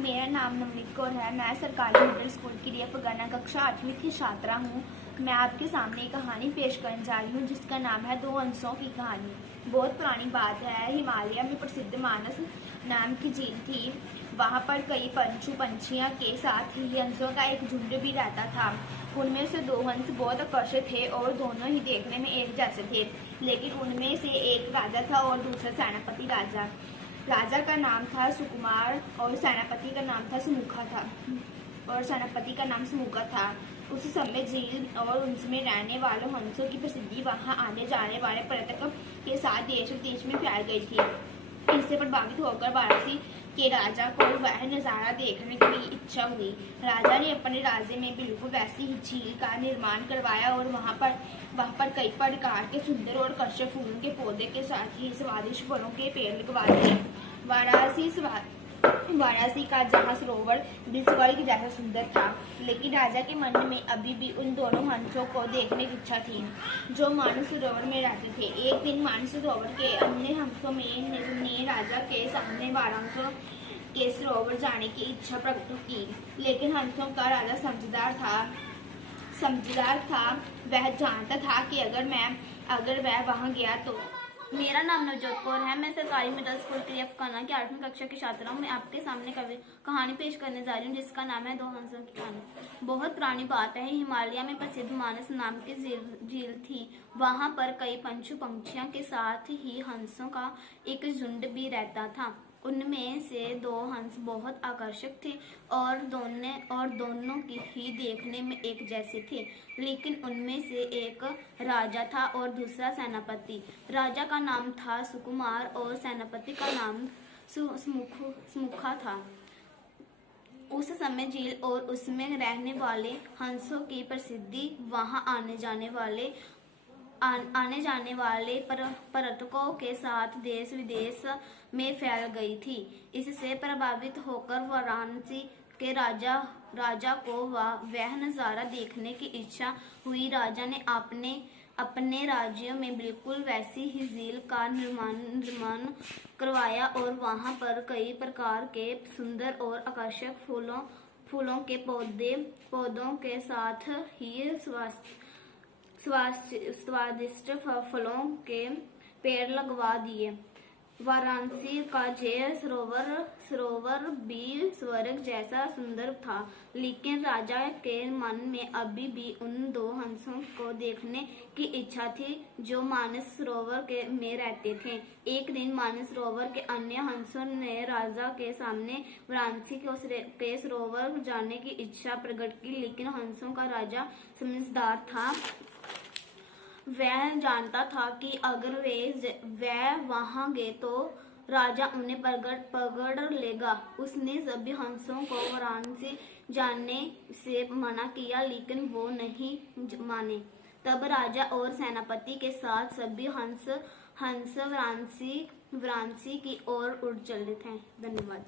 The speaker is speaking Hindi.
मेरा नाम नवनीत कौर है। मैं सरकारी मिडिल स्कूल की रिया फगाना कक्षा 8वीं की छात्रा हूँ। मैं आपके सामने एक कहानी पेश करने जा रही हूँ जिसका नाम है दो हंसों की कहानी। बहुत पुरानी बात है, हिमालय में प्रसिद्ध मानस नाम की झील थी। वहाँ पर कई पंछियाँ के साथ ही हंसों का एक झुंड भी रहता था। उनमें से दो हंस बहुत आकर्षक थे और दोनों ही देखने में एक जैसे थे। लेकिन उनमें से एक राजा था और दूसरा सेनापति राजा। राजा का नाम था सुकुमार और सेनापति का नाम था सुमुखा था। उस समय झील और उसमें रहने वालों हंसों की प्रसिद्धि वहां आने जाने वाले पर्यटकों के साथ देश विदेश में फैल गई थी। इससे प्रभावित होकर वाराणसी के राजा को वह नज़ारा देखने की इच्छा हुई। राजा ने अपने राज्य में बिल्कुल वैसी ही झील का निर्माण करवाया और वहां पर कई प्रकार के सुंदर और आकर्षक फूलों के पौधे के साथ ही स्वादिष्ट फलों के पेड़ लगवा दिए। वाराणसी का जहाँ सरोवर भी स्वर्ग जैसा सुंदर था, लेकिन राजा के मन में अभी भी उन दोनों हंसों को देखने की इच्छा थी जो मानस सरोवर में रहते थे। एक दिन मानस सरोवर के अन्य हंसों ने राजा के सामने वाराणसी के सरोवर जाने की इच्छा प्रकट की, लेकिन हंसों का राजा समझदार था। वह जानता था कि अगर वह वहां गया तो। मेरा नाम नवजोत कौर है। मैं सरकारी मिडिल स्कूल की रिया फगाना की 8वीं कक्षा की छात्रा हूँ। मैं आपके सामने कहानी पेश करने जा रही हूँ जिसका नाम है दो हंसों की कहानी। बहुत पुरानी बात है, हिमालय में प्रसिद्ध मानस नाम की झील थी। वहां पर कई पंछियों के साथ ही हंसों का एक झुंड भी रहता था। उनमें से दो हंस बहुत आकर्षक थे और दोनों की ही देखने में एक जैसे थे। लेकिन उनमें से एक राजा था और दूसरा सेनापति। राजा का नाम था सुकुमार और सेनापति का नाम सुमुखा था। उस समय झील और उसमें रहने वाले हंसों की प्रसिद्धि वहां आने जाने वाले पर्यटकों के साथ देश विदेश में फैल गई थी। इससे प्रभावित होकर वाराणसी के राजा को वह नज़ारा देखने की इच्छा हुई। राजा ने अपने राज्य में बिल्कुल वैसी ही झील का निर्माण करवाया और वहां पर कई प्रकार के सुंदर और आकर्षक फूलों के पौधों के साथ ही स्वादिष्ट फलों के पेड़ लगवा दिए। वाराणसी का यह सरोवर भी स्वर्ग जैसा सुंदर था, लेकिन राजा के मन में अभी भी उन दो हंसों को देखने की इच्छा थी जो मानस सरोवर में रहते थे। एक दिन मानस सरोवर के अन्य हंसों ने राजा के सामने वाराणसी के सरोवर जाने की इच्छा प्रकट की, लेकिन हंसों का राजा समझदार था। वह जानता था कि अगर वह वहां गए तो राजा उन्हें पकड़ लेगा। उसने सभी हंसों को वाराणसी जाने से मना किया, लेकिन वो नहीं माने। तब राजा और सेनापति के साथ सभी हंस वाराणसी की ओर उड़ चले थे। धन्यवाद।